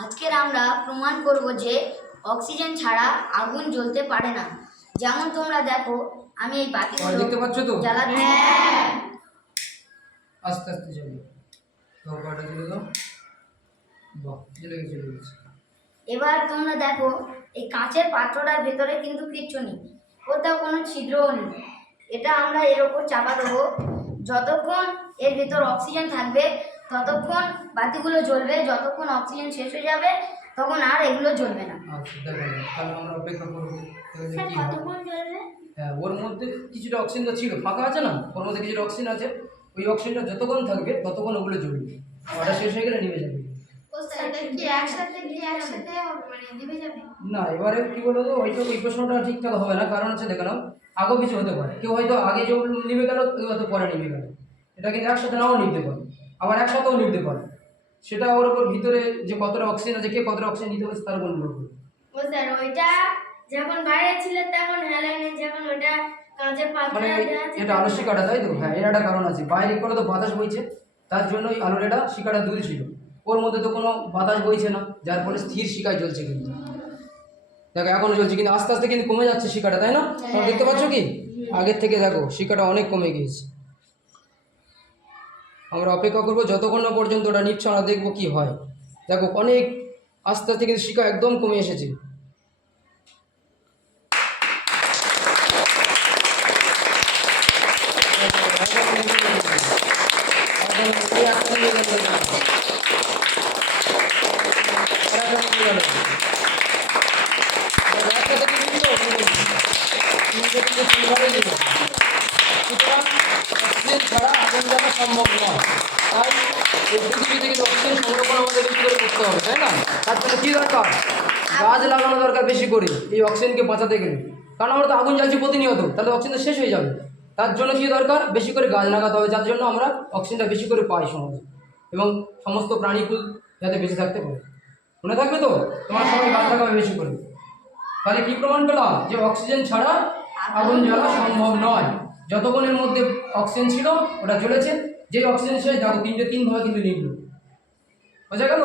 আজকের আমরা প্রমাণ করব যে অক্সিজেন ছাড়া আগুন জ্বলতে পারে না। যেমন তোমরা দেখো আমি এই বাতিগুলো দেখতে পাচ্ছ তো? জ্বালাচ্ছি আস্তে আস্তে চলে তো কটা চলে দাও। বাহ গেছে চলে গেছে। এবার তোমরা দেখো এই কাঁচের পাত্রটার ভেতরে কিন্তু কিচ্ছু নেই। কোথাও কোনো ছিদ্রও নেই। এটা আমরা এর ওপর চাপা দেবো। যতক্ষণ এর ভেতর অক্সিজেন থাকবে ততক্ষণ বাতিগুলো জ্বলবে যতক্ষণ অক্সিজেন শেষ হয়ে যাবে তখন আর এগুলো জ্বলবে না। আচ্ছা দেখা যাক তাহলে আমরা অপেক্ষা করব হয়। হ্যাঁ ওর মধ্যে কিছুটা অক্সিজেন তো ছিল ফাঁকা আছে না? ওর মধ্যে কিছুটা অক্সিজেন আছে ওই অক্সিজেনটা যতক্ষণ থাকবে ততক্ষণ ওগুলো জ্বলবে। ওটা শেষ হয়ে গেলে নিভে যাবে। ও স্যার এটা কি একসাথে কি একসাথে হবে? মানে যাবে? না এবারে কি বলতো ওইটা ওই প্রশ্নটা ঠিকঠাক হবে না কারণ হচ্ছে দেখে নাও আগেও কিছু হতে পারে। কেউ হয়তো আগে যে নিভে গেল কেউ হয়তো পরে নিভে গেল। এটা কিন্তু একসাথে নাও নিতে পারে। আবার এক একসাথেও নিতে পারে। সেটা ওর উপর ভিতরে যে কতটা অক্সিজেন আছে কে কতটা অক্সিজেন নিতে পারছে তার উপর নির্ভর করবে ও স্যার ওইটা যখন বাইরে ছিল তখন হ্যালাইনে যখন ওটা কাঁচের পাত্রে মানে এটা আলো শিকাটা তাই তো? হ্যাঁ এর একটা কারণ আছে। বাইরে করে তো বাতাস বইছে তার জন্য ওই আলোর এটা শিকাটা দূরে ছিল। ওর মধ্যে তো কোনো বাতাস বইছে না যার ফলে স্থির শিকায় কিন্তু। দেখো এখনও জ্বলছে কিন্তু আস্তে আস্তে কিন্তু কমে যাচ্ছে শিকাটা তাই না? তোমরা দেখতে পাচ্ছ কি? আগের থেকে দেখো শিকাটা অনেক কমে গিয়েছে। আমরা অপেক্ষা করব যতক্ষণ না পর্যন্ত ওটা নিচ্ছে, আমরা দেখব কি হয়। দেখো, অনেক আস্তে আস্তে কিন্তু শিকা একদম কমে এসেছে। ছাড়া জ্বালা সম্ভব নয় তাই এই পৃথিবী থেকে অক্সিজেন সংরক্ষণ আমাদের বেশি করে করতে হবে, তাই না? তার জন্য কী দরকার? গাছ লাগানো দরকার বেশি করে, এই অক্সিজেনকে বাঁচাতে গেলে। কারণ আমরা তো আগুন জ্বালছি প্রতিনিয়ত, তাহলে অক্সিজেন শেষ হয়ে যাবে। তার জন্য কী দরকার? বেশি করে গাছ লাগাতে হবে, যার জন্য আমরা অক্সিজেনটা বেশি করে পাই সমাজে। এবং সমস্ত প্রাণীকুল যাতে বেঁচে থাকতে পারে। মনে থাকবে তো? তোমার সবাই গাছ লাগাবে বেশি করে। তাহলে কি প্রমাণ পেলাম? যে অক্সিজেন ছাড়া আগুন জ্বালা সম্ভব নয়। যতক্ষণের মধ্যে অক্সিজেন ছিল, ওটা চলেছে যেই অক্সিজেন শেষ দেখো তিনটে তিন ভাবে কিন্তু নিল বোঝা গেল?